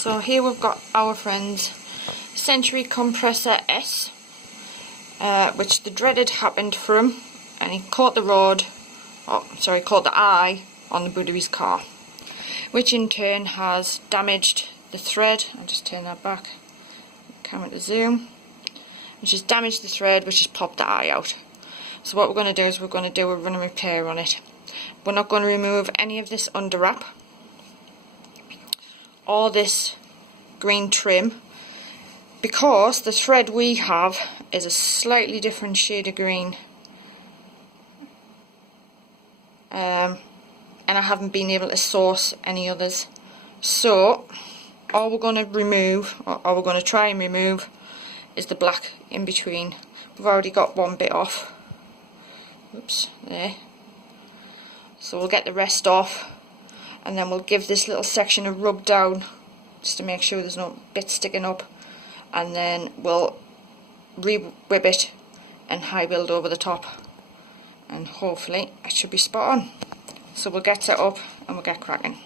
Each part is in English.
So here we've got our friend's Century Kompressor S, which the dreaded happened from, and he caught the rod, caught the eye on the boot of his car, which in turn has damaged the thread. I'll just turn that back, camera to zoom, which has damaged the thread, which has popped the eye out. So what we're going to do is we're going to do a run and repair on it. We're not going to remove any of this under wrap or this green trim, because the thread we have is a slightly different shade of green, and I haven't been able to source any others. So all we're going to remove, or all we're going to try and remove, is the black in between. We've already got one bit off. Oops, there. So we'll get the rest off, and then we'll give this little section a rub down just to make sure there's no bit sticking up, and then we'll re-whip it and high build over the top, and hopefully it should be spot on. So we'll get set up and we'll get cracking.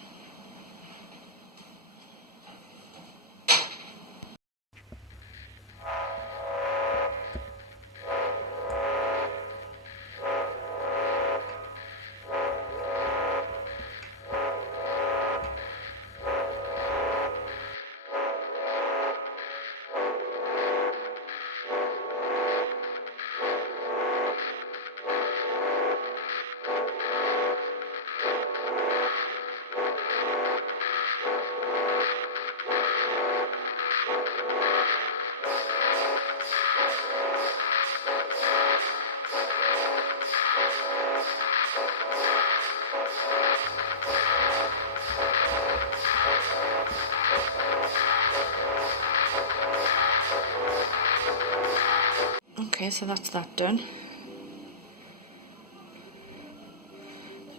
Okay, so that's that done.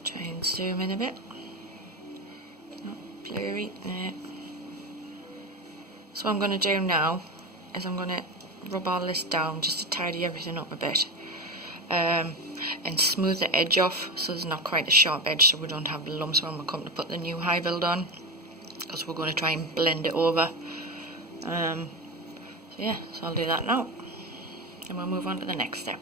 Try and zoom in a bit. Not blurry there. So what I'm going to do now is I'm going to rub all this down just to tidy everything up a bit, and smooth the edge off so there's not quite a sharp edge, so we don't have lumps when we come to put the new high build on, because we're going to try and blend it over. So yeah, so I'll do that now. And we'll move on to the next step.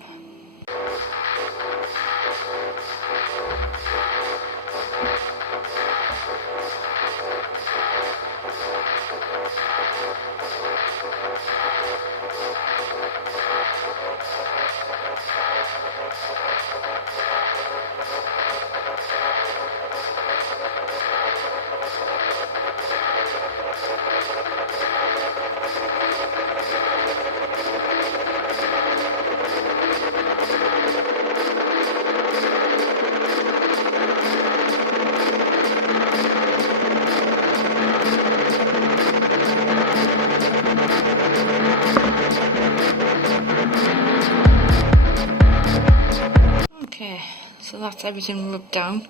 Okay, so that's everything rubbed down.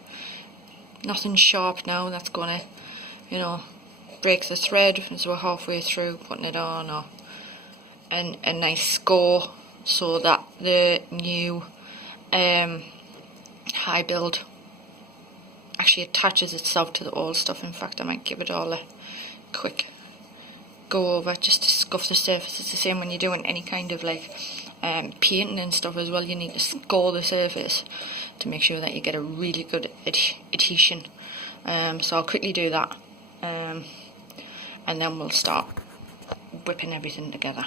Nothing sharp now that's gonna, break the thread as we're halfway through putting it on, or a nice score so that the new high build actually attaches itself to the old stuff. In fact, I might give it all a quick go over just to scuff the surface. It's the same when you're doing any kind of painting and stuff as well. You need to score the surface to make sure that you get a really good adhesion. So I'll quickly do that, and then we'll start whipping everything together.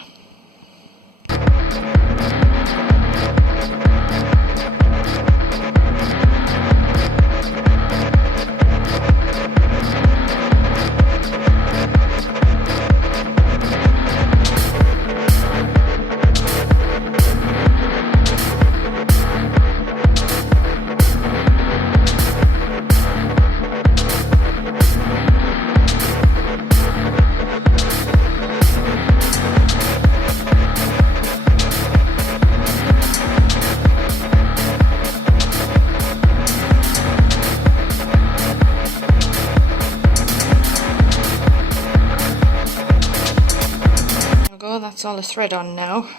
That's all the thread on now,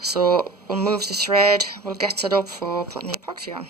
so we'll move the thread, we'll get set up for putting the epoxy on.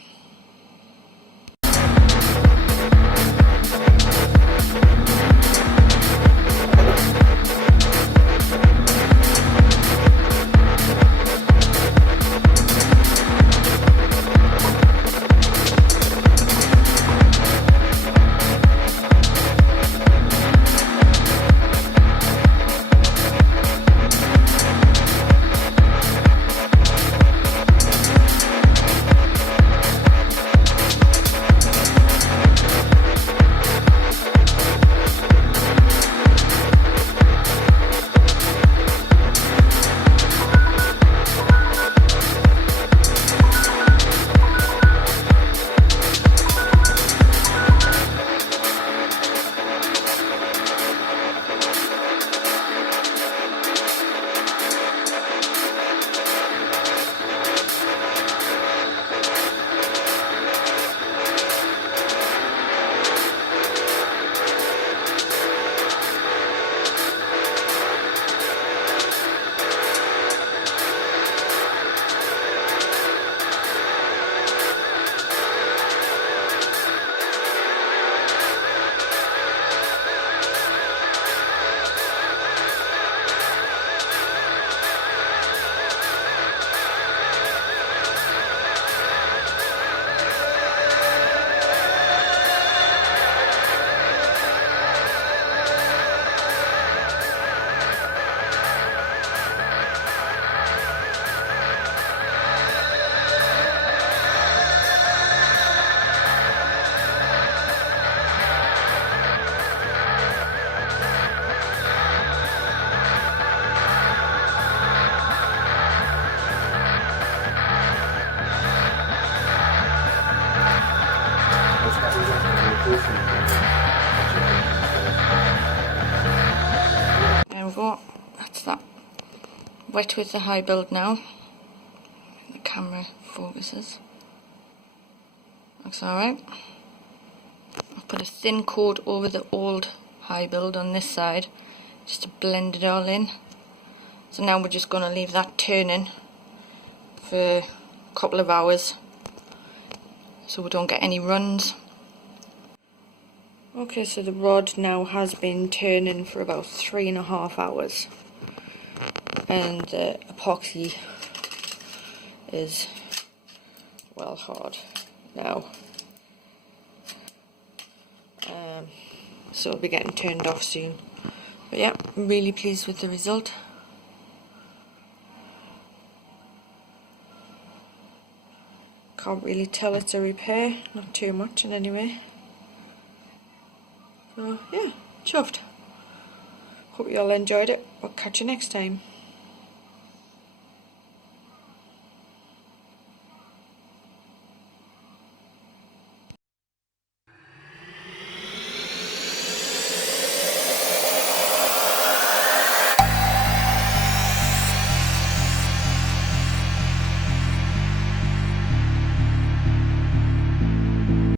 wet with the high build now. The camera focuses. Looks alright. I've put a thin coat over the old high build on this side just to blend it all in. So now we're just going to leave that turning for a couple of hours so we don't get any runs. Okay, so the rod now has been turning for about 3.5 hours and the epoxy is well hard now. So it'll be getting turned off soon. But yeah, I'm really pleased with the result. Can't really tell it's a repair, not too much in any way. So yeah, chuffed. Hope you all enjoyed it. I'll catch you next time.